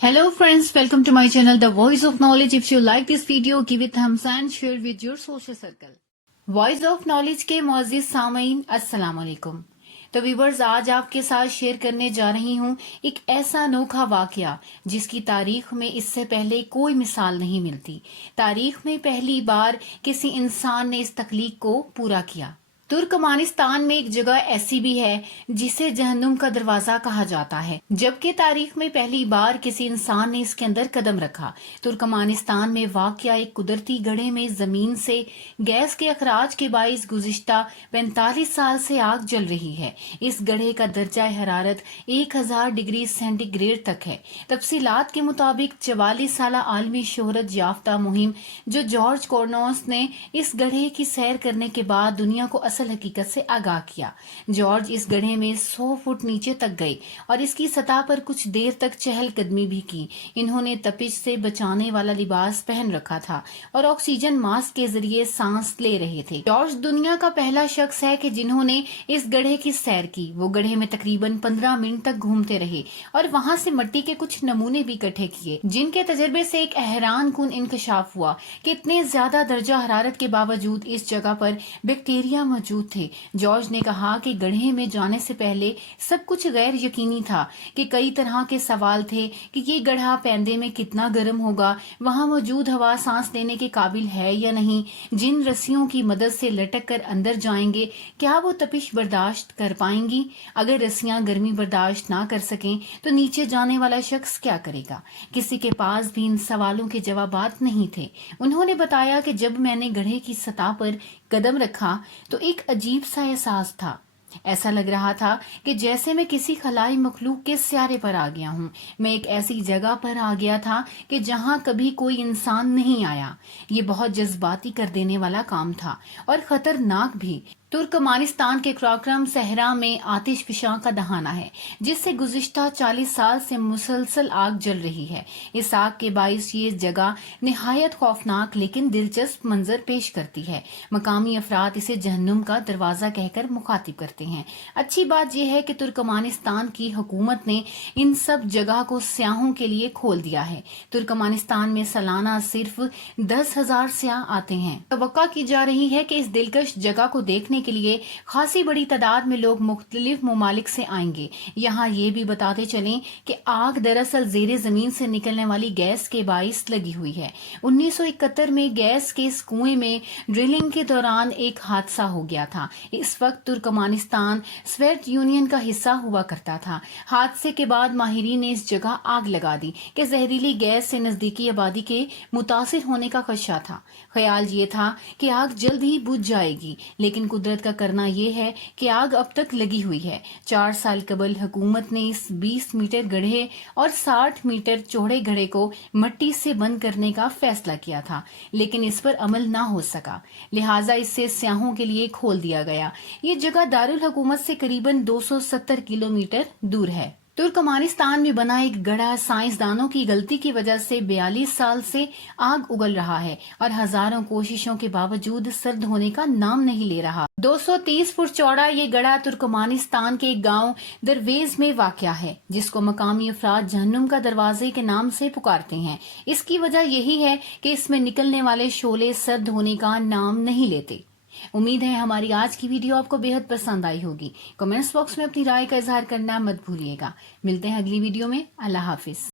Hello friends, welcome to my channel The Voice of Knowledge. If you like this video, give it thumbs and share with your social circle. Voice of Knowledge के मुअज़्ज़िज़ सामईन अस्सलाम वालेकुम। तो viewers, आज आपके साथ share करने जा रही हूँ एक ऐसा अनोखा वाकया जिसकी तारीख में इससे पहले कोई मिसाल नहीं मिलती। तारीख में पहली बार किसी इंसान ने इस तख्लीक को पूरा किया। तुर्कमानिस्तान में एक जगह ऐसी भी है जिसे जहन्नुम का दरवाजा कहा जाता है, जबकि तारीख में पहली बार किसी इंसान ने इसके अंदर कदम रखा। तुर्कमानिस्तान में वाक़या एक कुदरती गड्ढे में जमीन से गैस के अखराज के बाइस गुज़िश्ता 45 साल से आग जल रही है। इस गड्ढे का दर्जा हरारत 1000 डिग्री सेंटीग्रेड तक है। तफसीलात के मुताबिक 44 साल आलमी शोहरत याफ्ता मुहिम जो जॉर्ज कॉर्नोस ने इस गड्ढे की सैर करने के बाद दुनिया को असल हकीकत से आगाह किया। जॉर्ज इस गड्ढे में 100 फुट नीचे तक गए और इसकी सतह पर कुछ देर तक चहलकदमी भी की। इन्होंने तपिश से बचाने वाला लिबास पहन रखा था और ऑक्सीजन मास्क के जरिए सांस ले रहे थे। जॉर्ज दुनिया का पहला शख्स है कि जिन्होंने इस गड्ढे की सैर की। वो गड्ढे में तकरीबन 15 मिनट तक घूमते रहे और वहां से मिट्टी के कुछ नमूने भी इकट्ठे किए, जिनके तजर्बे से एक हैरान कुन इंकशाफ हुआ कि इतने ज्यादा दर्जा हरारत के बावजूद इस जगह पर बैक्टीरिया मौजूद थे। जॉर्ज ने कहा कि गड्ढे में जाने से पहले सब कुछ गैर यकीनी था कि कई तरह के सवाल थे कि ये गड्ढा पैंदे में कितना गर्म होगा, वहां मौजूद हवा सांस लेने के काबिल है या नहीं, जिन रस्सियों की मदद से लटक कर अंदर जाएंगे क्या वो तपिश बर्दाश्त कर पाएंगी। अगर रस्सियां गर्मी बर्दाश्त ना कर सकें तो नीचे जाने वाला शख्स क्या करेगा। किसी के पास भी इन सवालों के जवाबात नहीं थे। उन्होंने बताया कि जब मैंने गड्ढे की सतह पर कदम रखा तो एक अजीब सा एहसास था। ऐसा लग रहा था कि जैसे मैं किसी खलाई मखलूक के स्यारे पर आ गया हूँ। मैं एक ऐसी जगह पर आ गया था कि जहाँ कभी कोई इंसान नहीं आया। ये बहुत जज्बाती कर देने वाला काम था और खतरनाक भी। तुर्कमानिस्तान के क्राक्रम सहरा में आतिश फिशां का दहाना है, जिससे गुज़िश्ता 40 साल से मुसलसल आग जल रही है। इस आग के बाइस ये जगह निहायत खौफनाक लेकिन दिलचस्प मंजर पेश करती है। मकामी अफराद इसे जहन्नुम का दरवाजा कहकर मुखातिब करते हैं। अच्छी बात यह है कि तुर्कमानिस्तान की हुकूमत ने इन सब जगह को सयाहों के लिए खोल दिया है। तुर्कमानिस्तान में सालाना सिर्फ 10,000 सयाह आते हैं। तवक्का की जा रही है कि इस दिलकश जगह को देखने के लिए खासी बड़ी तादाद में लोग मुख्तलिफ ममालिक से आएंगे। यहाँ ये भी बताते चलें कि आग दरअसल जेरे जमीन से निकलने वाली गैस के बाइस लगी हुई है। 1971 में गैस के इस कुएं में ड्रिलिंग के दौरान एक हादसा हो गया था। इस वक्त तुर्कमानिस्तान सोवियत यूनियन का हिस्सा हुआ करता था। हादसे के बाद माहिरीन ने इस जगह आग लगा दी कि जहरीली गैस से नजदीकी आबादी के मुतासिर होने का खदशा था। ख्याल ये था कि आग जल्द ही बुझ जाएगी, लेकिन कुदरत का करना ये है कि आग अब तक लगी हुई है। 4 साल कबल हुकूमत ने इस 20 मीटर गड्ढे और 60 मीटर चौड़े गड्ढे को मिट्टी से बंद करने का फैसला किया था, लेकिन इस पर अमल ना हो सका। लिहाजा इसे सयाहों के लिए खोल दिया गया। ये जगह दारुल हुकूमत से करीबन 270 किलोमीटर दूर है। तुर्कमानिस्तान में बना एक गड्ढा साइंसदानों की गलती की वजह से 42 साल से आग उगल रहा है और हजारों कोशिशों के बावजूद सर्द होने का नाम नहीं ले रहा। 230 फुट चौड़ा ये गड्ढा तुर्कमानिस्तान के गांव दरवेज में वाक़या है, जिसको मकामी अफराद जहन्नुम का दरवाजे के नाम से पुकारते हैं। इसकी वजह यही है कि इसमें निकलने वाले शोले सर्द होने का नाम नहीं लेते। उम्मीद है हमारी आज की वीडियो आपको बेहद पसंद आई होगी। कमेंट्स बॉक्स में अपनी राय का इजहार करना मत भूलिएगा। मिलते हैं अगली वीडियो में। अल्लाह हाफिज।